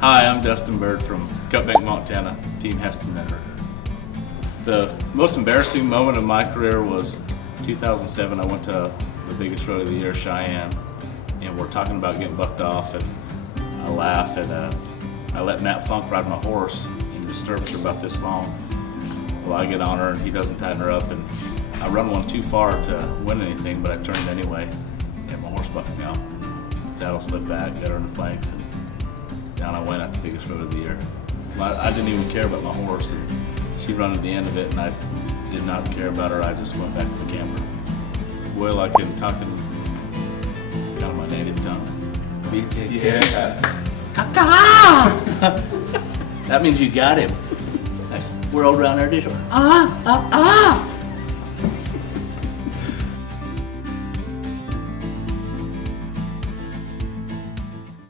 Hi, I'm Dustin Bird from Cutbank, Montana, Team Hesston member. The most embarrassing moment of my career was 2007. I went to the biggest road of the year, Cheyenne, and we're talking about getting bucked off, and I laugh, and I let Matt Funk ride my horse, and the stirrups are about this long. Well, I get on her, and he doesn't tighten her up, and I run one too far to win anything, but I turned anyway, and my horse bucked me off. Saddle slipped back, got her in the flanks, and down I went at the biggest road of the year. I didn't even care about my horse, and she run at the end of it, and I did not care about her. I just went back to the camper. Well, I can talk in kind of my native tongue. Yeah. That means you got him. We're all around our dish.